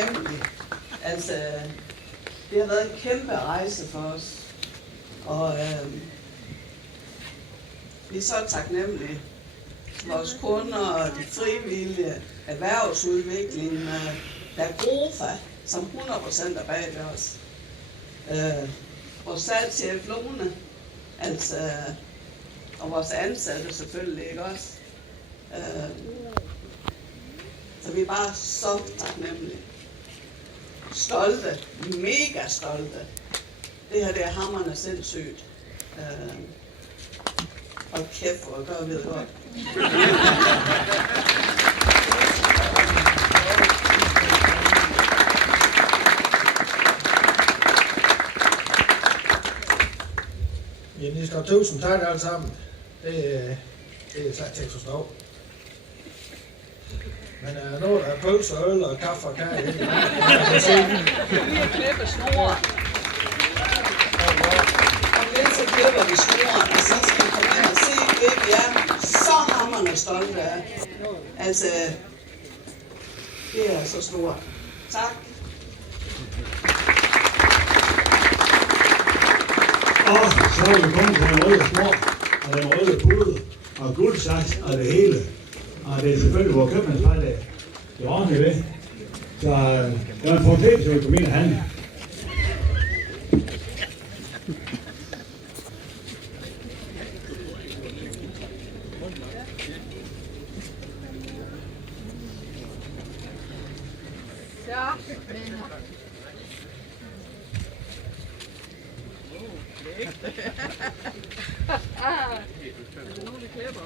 taknemmelige. Altså, det har været en kæmpe rejse for os. Og vi er så taknemmelige. Vores kunder og de frivillige, erhvervsudviklingen, der er GROFA, som 100% er bag ved os. Vores salgschef Lone, altså, og vores ansatte selvfølgelig, ikke også? Så vi er bare så taknemmelige. Stolte, mega stolte. Det her, det er hamrende sindssygt. Og kæft, hvor gør vi det godt. Jamen, I skal 1000 tak alle sammen. Det er slet ikke forstå. Men noget af pølse og øl og kaffe og kage. Vi har klippet snoren. Og lidt så klipper vi snoren, og så skal vi komme ind og se det, vi er så hamrende stolte af. Altså, det er så stort. Tak. Og så er vi kommet til den røde snor, og den røde pude, og guldsaks og det hele. Og det er selvfølgelig vores købmandsfejl, det er ordentligt ved. Så det er en fortællelse, at vi kommer ind og handle. Er det nogen, der klipper?